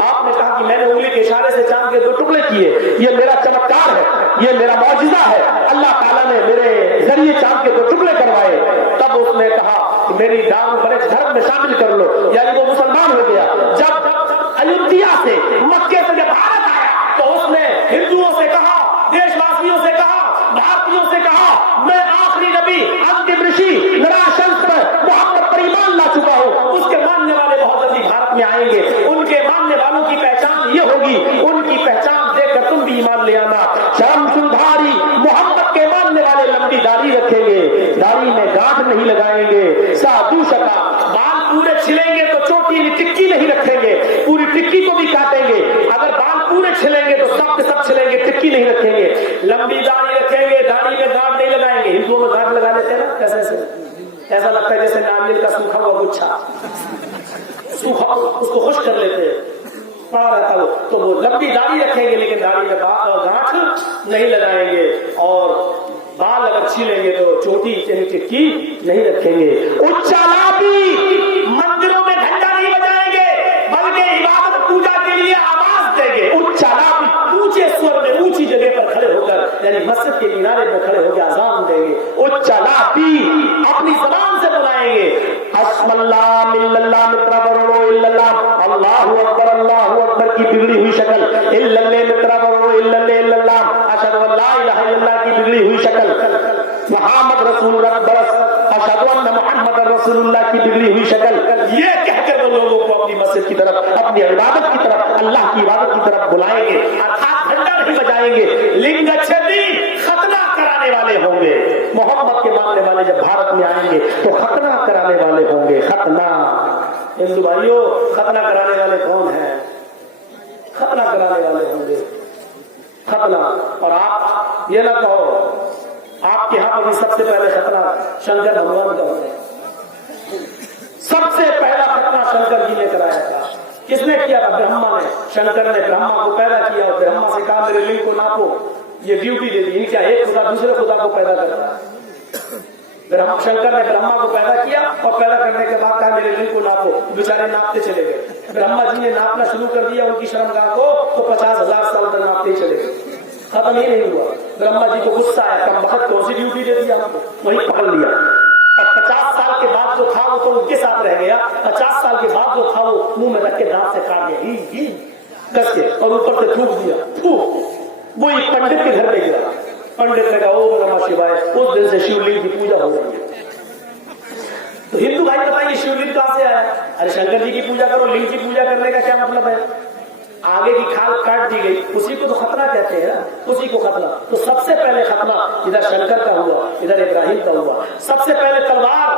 आपने कहा कि मैंने उंगली के इशारे से चांद के 2 टुकड़े किए, ये मेरा चमत्कार है, ये मेरा मौजिजा है, अल्लाह ताला ने मेरे जरिए चांद के 2 टुकड़े करवाए। तब उसने कहा कि मेरी दाम बड़े धर्म में शामिल कर लो, यानी वो मुसलमान हो गया। जब अयोध्या से मक्के से जब भारत आया तो उसने हिंदुओं से कहा, देशवासियों से कहा, भारतीयों से कहा, मैं आखिरी नबी अंतिम ऋषि निराशंस पर मोहम्मद पर ईमान ला चुका हूँ। उसके मानने वाले बहुत जल्दी भारत में आएंगे, उनके मानने वालों की पहचान ये होगी, उनकी पहचान देखकर तुम भी ईमान ले आना। शर्मसुंधारी मोहम्मद के मानने वाले लंबी दाढ़ी रखेंगे, दाढ़ी में गांठ नहीं लगाएंगे। साधु शका बाल पूरे छिलेंगे तो चोटी टिक्की नहीं रखेंगे, पूरी टिक्की को भी काटेंगे। अगर बाल पूरे छिलेंगे तो सब के सब छिलेंगे, टिक्की नहीं रखेंगे। लंबी दाढ़ी रखेंगे, दाढ़ी में गांठ नहीं लगाएंगे। हिंदुओं में गांठ लगा देते हैं ना, कैसे ऐसा लगता है जैसे नारियल का सूखा हुआ गुच्छा, सूखा उसको खुश कर लेते हैं, पड़ा रहता हो। तो वो लंबी दाढ़ी रखेंगे लेकिन दाढ़ी में गांठ नहीं लगाएंगे, और बाल अगर छीलेंगे तो चोटी टिक्की नहीं रखेंगे। उच्चालापी मंदिरों में घंटा नहीं बजाएंगे, बल्कि इबादत पूजा के लिए आवाज देंगे। उच्चालापी ऊंचे स्वर में ऊंची जगह पर खड़े होकर, यानी मस्जिद के किनारे पर खड़े होकर अजान देंगे। उच्चालापी अपनी जबान से बुलाएंगे, अस्मल्लाह मिल्लल्लाह मित्रवरो इल्लल्लाह, अल्लाहु अकबर की बिगड़ी हुई शक्ल, इल्लल्लाह मित्रवरो इल्लल्लाह, अशहदु अल्ला इलाहा इल्लल्लाह की बिगड़ी हुई शक्ल, मुहम्मद रसूलुल्लाह बस, अशहदु अन्ना मुहम्मदर रसूलुल्लाह की बिगड़ी हुई शक्ल। ये कहकर वो लोगों को अपनी मस्जिद की तरफ, अपनी इबादत की तरफ, अल्लाह की इबादत की तरफ बुलाएंगे। अर्थात घंटा नहीं बजाएंगे। लिंगच्छेदी खतना कराने वाले होंगे। मोहम्मद के मानने वाले जब भारत में आएंगे तो खतना कराने वाले होंगे। खतना, हिंदू भाइयों, खतना कराने वाले कौन है? खतना कराने वाले होंगे, खतना। और आप ये ना कहो आपके यहाँ पर भी सबसे पहले खतना शंकर भगवान का होता है। सबसे पहला खतना शंकर जी ने कराया था। किसने किया था? ब्रह्मा ने। शंकर ने ब्रह्मा को पैदा किया और ब्रह्मा से कहा मेरे लिंग को नापो। ये ड्यूटी दे दी, क्या एक खुदा दूसरे खुदा को पैदा करता है। शंकर ने ब्रह्मा को पैदा किया और पैदा करने के बाद कहा मेरे लिंग को नापो। बेचारे नापते चले गए। ब्रह्मा जी ने नापना शुरू कर दिया उनकी शर्मगाह को, तो 50,000 साल तक नापते ही चले गए, खत्म ही नहीं हुआ। ब्रह्मा जी को गुस्सा आया, कम वक्त कौन सी ड्यूटी दे दी हमको, वही पकड़ लिया। और 50 साल के बाद जो था वो तो उनके साथ रह गया। 50 साल के बाद जो था वो मुंह में रख के दांत से काट गया, ही कस के, और ऊपर से थूक दिया। वो एक पंडित के घर में गया। पंडित ने कहा ओम नमः शिवाय। उस दिन से शिवलिंग की पूजा हो गई। तो हिंदू भाई बताइए शिवलिंग कहां से आया? अरे शंकर जी की पूजा करो, लिंग की पूजा करने का क्या मतलब है? आगे की खाल काट दी गई, उसी को तो खतना कहते हैं ना, उसी को खतना। तो सबसे पहले खतना इधर शंकर का हुआ, इधर इब्राहिम का हुआ। सबसे पहले तलवार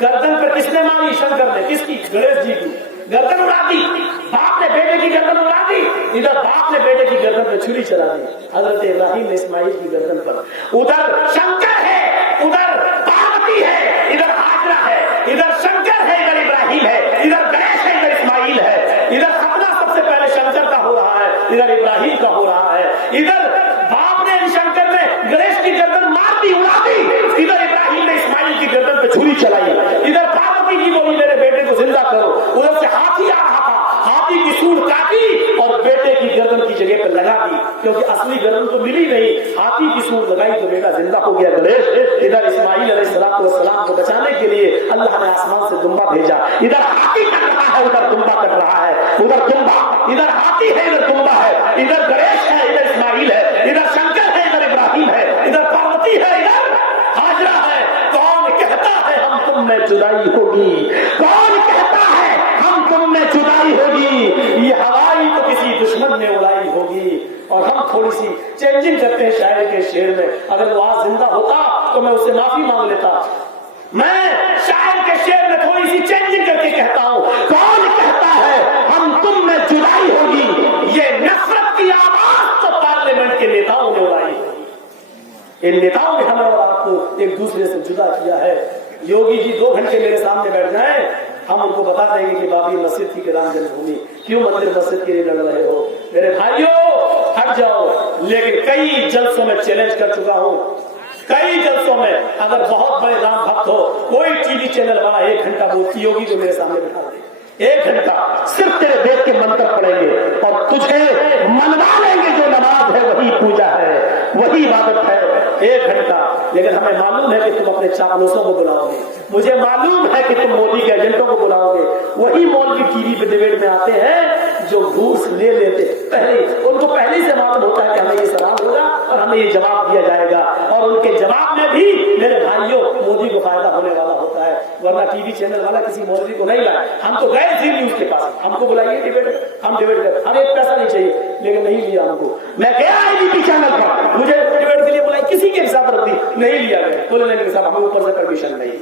गर्दन पर किसने मारी? शंकर ने। किसकी? गणेश जी की। गर्दन उड़ा दी। बाप ने बेटे की गर्दन उड़ा दी। इधर बाप ने बेटे की गर्दन पर छुरी चला दी, हजरत इब्राहिम ने इस्माइल की गर्दन पर। उधर शंकर है, उधर पार्वती है, इधर हाजरा है, इधर शंकर है, इधर इब्राहिम है, इधर गणेश है, इधर इस्माइल है। इधर खतना सबसे पहले शंकर का हो रहा है, इधर इब्राहिम का हो रहा है। इधर बाप ने शंकर ने गणेश की गर्दन मार दी, उड़ा दी। इधर इब्राहिम ने इस्माइल की गर्दन पे छुरी चलाई। इधर पार्वती जी बोली मेरे बेटे को जिंदा करो। उधर से हाथी आ रहा था, हाथी की सूंड काटी और बेटे की गर्दन की जगह पर लगा दी, क्योंकि असली गर्दन तो मिली नहीं। हाथी की सूंड लगाई तो बेटा जिंदा हो गया गणेश। इधर इस्माइल अलैहिस्सलाम को बचाने के लिए अल्लाह ने आसमान से दुम्बा भेजा। इधर हाथी कट रहा है, उधर दुम्बा कट रहा है। उधर दुम्बा, इधर हाथी है, इधर दुम्बा है। इधर गणेश है, इधर इस्माइल है। इधर शंकर है, इधर इब्राहिम है। इधर पार्वती है, इधर हाजरा है। कौन कहता है हम तुम में जुदाई होगी? कौन कहता है हम तुम में जुदाई होगी? ये हवाई तो किसी दुश्मन ने उड़ाई होगी। और हम थोड़ी सी चेंजिंग करते हैं शायर के शेर में। अगर वो आज जिंदा होता तो मैं उससे माफी मांग लेता। मैं शायर के शेर में थोड़ी सी चेंजिंग करके कहता हूं, कौन कहता है हम तुम में जुदाई होगी? ये नफरत की आवाज तो पार्लियामेंट के नेताओं ने उड़ाई। इन नेताओं ने हमें और आपको एक दूसरे से जुदा किया है। योगी जी 2 घंटे मेरे सामने बैठ जाएं, हम उनको बता देंगे कि बाबरी मस्जिद थी कि राम जन्मभूमि। क्यों मंदिर मस्जिद के लिए लड़ रहे हो? मेरे भाइयों, हट जाओ। लेकिन कई जलसों में चैलेंज कर चुका हूं, कई जलसों में। अगर बहुत बड़े राम भक्त हो, कोई टीवी चैनल वाला 1 घंटा बोलती होगी जो मेरे सामने बिठा दे, 1 घंटा सिर्फ तेरे वेद के मंत्र पढ़ेंगे और तुझे मनवा लेंगे। जो नमाज है वही पूजा है, वही इबादत है, 1 घंटा। लेकिन हमें मालूम है कि तुम अपने चापलूसों को बुलाओगे, मुझे मालूम है कि तुम मोदी के एजेंटों को बुलाओगे। वही मौलवी टीवी पे डिबेट में आते हैं जो घूस ले लेते, पहले उनको पहले से मालूम होता है कि हमें ये सवाल होगा और हमें ये जवाब दिया जाएगा, और उनके जवाब में भी मेरे भाइयों मोदी को फायदा होने वाला होता है। वरना टीवी चैनल वाला किसी मौलवी को नहीं लाए। हम तो गए जी न्यूज के पास, हमको बुलाइए डिबेट, हम डिबेट कर, हमें एक पैसा नहीं चाहिए, लेकिन नहीं लिया हमको। मैं गया एबीपी चैनल पर, मुझे डिबेट के लिए बुलाई, किसी के हिसाब रख दी, नहीं लिया गया। बोले नहीं साहब हमें ऊपर से परमिशन नहीं,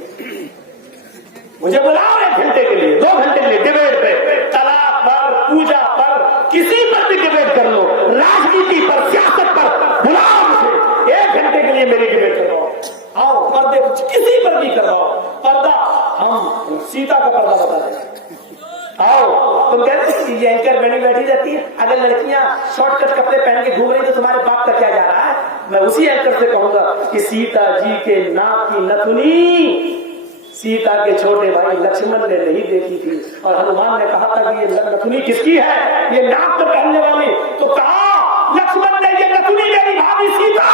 मुझे बुलाओ 1 घंटे के लिए, 2 घंटे के लिए डिबेट पे, तलाक पर, पूजा पर, किसी पर भी डिबेट कर लो, राजनीति पर, सियासत पर, बुलाओ मुझे 1 घंटे के लिए मेरी डिबेट करवाओ। आओ पर्दे किसी पर भी करवाओ, पर्दा हम सीता का पर्दा बता दें। आओ, तुम कहते हो ये एंकर बनी बैठी रहती है, अगर लड़कियां शॉर्टकट कपड़े पहन के घूम रही तो तुम्हारे बाप का क्या जा रहा है? मैं उसी एंकर से कहूंगा कि सीता जी के नाक की नथुनी सीता के छोटे भाई लक्ष्मण ने नहीं देखी थी, और हनुमान ने कहा था कि ये नथुनी किसकी है, ये नाक पर पहनने वाली। तो कहा लक्ष्मण ने ये नथुनी मेरी भाभी सीता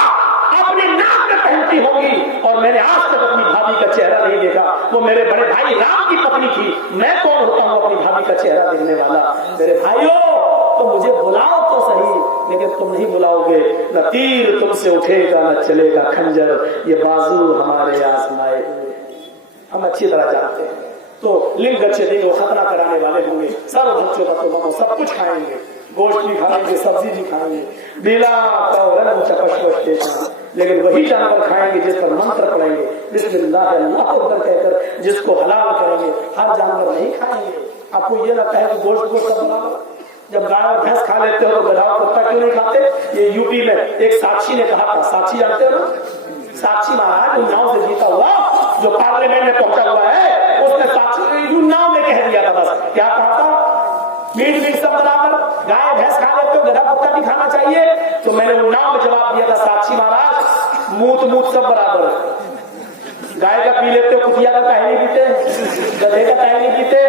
अपने नाक में पहनती होगी, और मैंने आज तक अपनी भाभी का चेहरा नहीं देखा। वो मेरे बड़े भाई राम की पत्नी थी, मैं कौन होता हूँ अपनी भाभी का चेहरा देखने वाला? मेरे भाइयों, तो मुझे बुलाओ तो सही, लेकिन तुम नहीं बुलाओगे। न तीर तुमसे उठेगा न चलेगा खंजर, ये बाजू हमारे आजमाए हुए हम अच्छी तरह जानते हैं। तो लिंग गच्छे दिन वो खतना कराने वाले होंगे, सर्व बच्चों का तो सब कुछ खाएंगे, गोश्त भी खाएंगे, सब्जी भी खाएंगे, बिला लेकिन वही जानवर खाएंगे जिस पर मंत्र पढ़ेंगे, बिस्मिल्लाह अल्लाह अकबर कहकर जिसको हलाल करेंगे। हर जानवर नहीं खाएंगे। आपको ये लगता है कि गोश्त को सब बना, जब गाय और भैंस खा लेते हो तो गधा कुत्ता क्यों नहीं खाते? ये यूपी में एक साक्षी ने कहा था, साक्षी जानते हो ना, साक्षी महाराज उन्नाव से जीता हुआ जो पार्लियामेंट में पहुंचा हुआ है, उसने साक्षी उन्नाव में कह दिया था, बस क्या कहा था, मीट सब बराबर, गाय भैंस खा लेते हो, गधा कुत्ता भी खाना चाहिए। तो मैंने उन्नाव में जवाब दिया था, साक्षी महाराज मूत सब बराबर, गाय का पी लेते हो, कुतिया का काहे नहीं पीते, गधे का काहे नहीं पीते,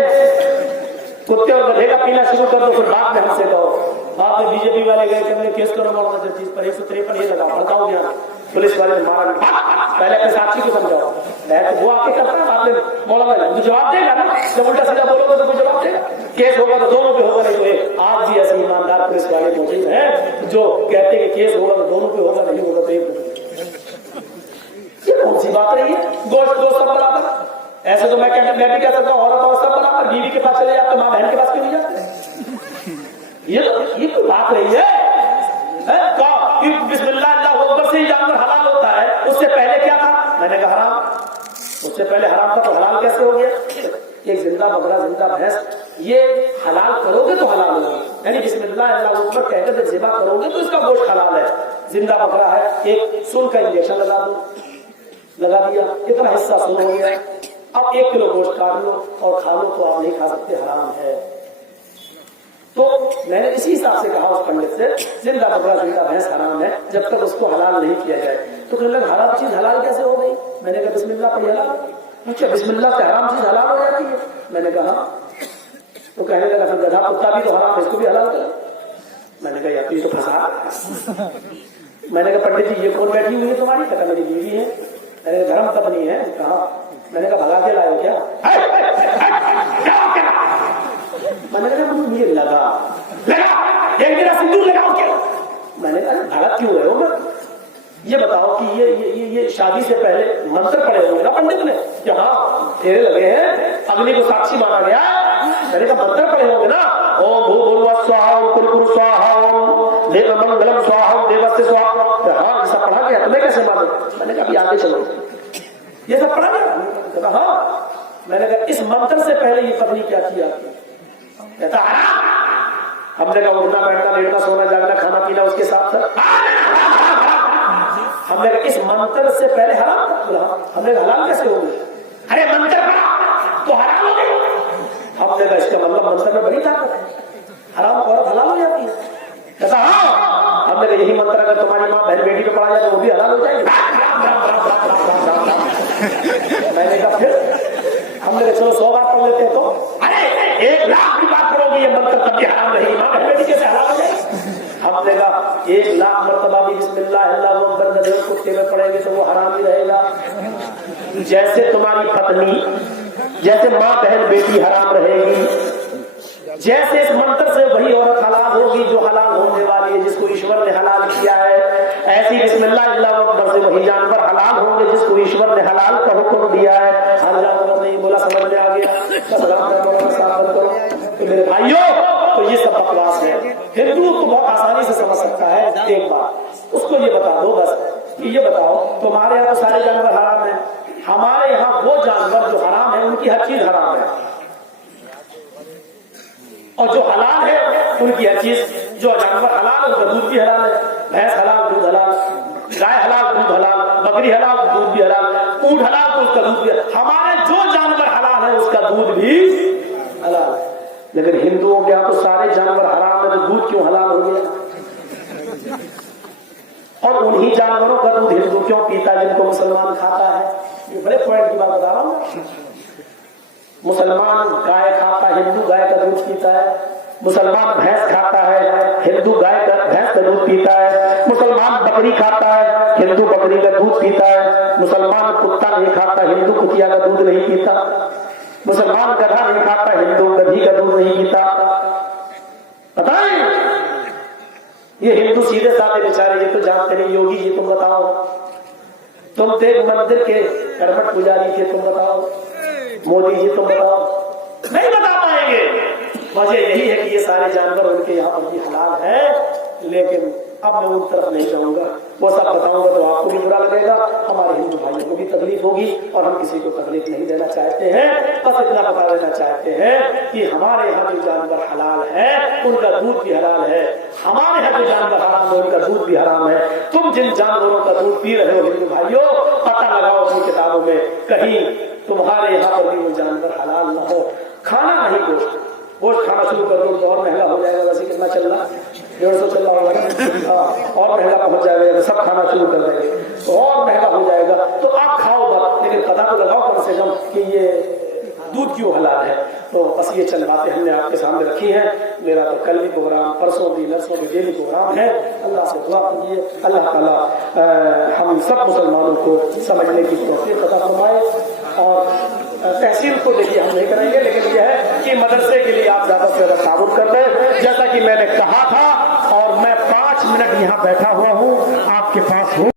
कुत्ते और गधे का पीना शुरू कर दो, फिर बाद में हमसे कहो आपने बीजेपी वाले गए थे, मैंने केस करो मारना चीज पर 153 ये लगा, भड़काओ गया, पुलिस वाले ने मारा। पहले अपने साक्षी को समझाओ, वो आके करता है, आपने बोला जवाब देगा ना, जब उल्टा सीधा बोलोगे तो कोई जवाब देगा। केस होगा तो दोनों पे होगा, नहीं तो आज भी ऐसे ईमानदार पुलिस वाले मौजूद हैं जो कहते हैं कि केस होगा तो दोनों पे होगा, नहीं होगा तो ये कौन सी बात रही है? गोश्त सब बराबर, ऐसे तो मैं भी कह सकता हूँ औरत और सब बराबर, बीवी के पास चले जाते, माँ बहन के पास क्यों नहीं जाते? ये कोई बात रही है? बिस्मिल्लाह अल्लाह अकबर से ही जानवर हलाल होता है, उससे पहले क्या था? मैंने कहा हराम, उससे पहले हराम था तो हलाल कैसे हो गया? एक जिंदा बकरा, जिंदा भैंस, ये हलाल करोगे तो हलाल होगा, यानी बिस्मिल्लाह अल्लाह अकबर कहकर जब ज़िबा करोगे तो इसका गोश्त हलाल है। जिंदा बकरा है, एक सुन का इंजेक्शन लगा दो, लगा दिया, इतना हिस्सा सुन हो गया, अब 1 किलो गोश्त काट लो और खा लो, तो आप नहीं खा सकते, हराम है। तो मैंने इसी हिसाब से कहा उस पंडित से, जिंदा बकरा जिंदा भैंस हराम है जब तक उसको हलाल नहीं किया जाए। तो कहने लगा हराम चीज हलाल कैसे हो गई? मैंने कहा बिस्मिल्लाह पढ़ी हलाल। अच्छा, बिस्मिल्लाह से हराम चीज हलाल हो जाती है? मैंने कहा। तो कहने लगा फिर गधा कुत्ता भी तो हराम है, इसको भी हलाल कर। मैंने कहा यार तो ये तो फंसा। मैंने कहा पंडित जी ये कौन बैठी हुई है तुम्हारी? कहता मेरी बीवी है। मैंने धर्म पत्नी है। कहा? मैंने कहा भगा के लाए क्या? मैंने कहा मुझे लगा एक मेरा सिंदूर लगाओ क्या? मैंने कहा भगा क्यों रहे हो? ये बताओ कि ये शादी से पहले मंत्र पढ़े होंगे ना पंडित ने, कि हाँ फेरे लगे हैं, अग्नि को साक्षी माना गया। मैंने कहा मंत्र पढ़े होंगे ना, ओम भूर्भुवः स्वाहा ओम कुरकुरु स्वाहा ओम देव मंगलम स्वाहा ओम देवस्य स्वाहा। हाँ ऐसा पढ़ा गया, तुम्हें कैसे मालूम? मैंने कहा अभी आगे चलो, ये सब पढ़ा गया? हाँ। मैंने कहा इस मंत्र से पहले ये पत्नी क्या किया? कहता हमने कहा उठना बैठना लेटना सोना जागना खाना पीना उसके साथ हमने कहा इस मंत्र से पहले हराम था। हमने कहा हलाल कैसे हो गई? अरे मंत्र पढ़ा तो हराम हो गई। हमने कहा इसका मतलब मंत्र में बड़ी ताकत है, हराम औरत हलाल हो जाती है। कहता हाँ मेरे यही मंत्र अगर तुम्हारी माँ बहन बेटी पे पड़ा जाए तो वो भी हलाल हो जाएगी। मैंने कहा फिर हमने कहा चलो 100 बार पढ़ लेते हैं। तो अरे 1 लाख की बात करोगे ये मंत्र तब भी हराम रहेगी, माँ बहन बेटी कैसे हलाल हो जाएगी? हमने कहा 1 लाख मरतबा भी बिस्मिल्लाह अल्लाहु अकबर नजर कुत्ते में पड़ेंगे तो वो हराम ही रहेगा। जैसे तुम्हारी पत्नी, जैसे माँ बहन बेटी हराम रहेगी, जैसे इस मंत्र से वही औरत हलाल होगी जो हलाल होने वाली है, जिसको ईश्वर ने हलाल किया है। ऐसी बिस्मिल्लाह अल्लाहु अकबर से वही जानवर हलाल होंगे जिसको ईश्वर ने हलाल का हुक्म दिया है। हर जानवर नहीं बोला, समझ में आ गया? तो मेरे भाइयों, तो ये सब बकवास है। हिंदू तो बहुत आसानी से समझ सकता है। एक बात उसको ये बता दो बस कि ये बताओ तुम्हारे यहाँ तो सारे जानवर हराम है, हमारे यहाँ वो जानवर जो हराम है उनकी हर चीज हराम है, और जो हलाल है उनकी हर चीज। जो जानवर हलाल है उनका दूध भी हलाल है, भैंस हलाल दूध हलाल, गाय हलाल दूध हलाल, बकरी हलाल दूध भी हलाल, ऊंट हलाल तो उसका दूध भी हलाल। हमारे जो जानवर हलाल है उसका दूध भी हलाल है। लेकिन हिंदुओं के यहाँ तो सारे जानवर हराम है, तो दूध क्यों हलाल हो गया? और उन्हीं जानवरों का दूध हिंदू क्यों पीता है जिनको मुसलमान खाता है? ये बड़े पॉइंट की बात बता रहा हूँ। मुसलमान गाय खाता है, हिंदू गाय का दूध पीता है। मुसलमान भैंस खाता है, हिंदू गाय का भैंस का दूध पीता है। मुसलमान बकरी खाता है, हिंदू बकरी का दूध पीता है। मुसलमान कुत्ता नहीं खाता, हिंदू कुतिया का दूध नहीं पीता। मुसलमान गधा नहीं खाता, हिंदू गधी का दूध नहीं पीता। पता है ये हिंदू सीधे साधे बेचारे, ये तो जानते नहीं। योगी जी तुम बताओ, तुम थे मंदिर के कर्मठ पुजारी थे, तुम बताओ। मोदी जी तुम बताओ, नहीं बता पाएंगे। वजह यही है कि ये सारे जानवर उनके यहाँ पर भी हलाल है। लेकिन अब मैं उन तरफ नहीं जाऊंगा, वो सब बताऊंगा तो आपको भी बुरा लगेगा, हमारे हिंदू भाइयों को भी तकलीफ होगी, और हम किसी को तकलीफ नहीं देना चाहते हैं। बस इतना बता देना चाहते हैं कि हमारे यहाँ जो जानवर हलाल है उनका दूध भी हलाल है, हमारे यहाँ जो जानवर हराम है उनका दूध भी हराम है। तुम जिन जानवरों का दूध पी रहे हो हिंदू भाइयों, पता लगाओ अपनी किताबों में, कहीं तुम्हारे यहाँ पर भी वो जानवर हलाल न हो। खाना नहीं गोश्त, गोश्त खाना शुरू कर दो तो और महंगा हो जाएगा। वैसे कितना चल रहा, 150 चल रहा होगा, और महंगा पहुंच जाएगा। सब खाना शुरू कर देंगे तो और महंगा हो जाएगा। तो आप खाओ मत, लेकिन पता तो लगाओ कम से कम कि ये दूध क्यों हलाल है। तो बस ये चंद बातें हमने आपके सामने रखी हैं। मेरा तो कल भी प्रोग्राम, परसों भी, नरसों भी डेली प्रोग्राम है। अल्लाह से दुआ कीजिए अल्लाह ताला हम सब मुसलमानों को समझने की तौफीक अता फरमाए। और तहसील को देखिए हम नहीं करेंगे, लेकिन यह है कि मदरसे के लिए आप ज्यादा से ज्यादा ताबुत कर दें, जैसा कि मैंने कहा था। और मैं 5 मिनट यहाँ बैठा हुआ हूँ, आपके पास हूँ।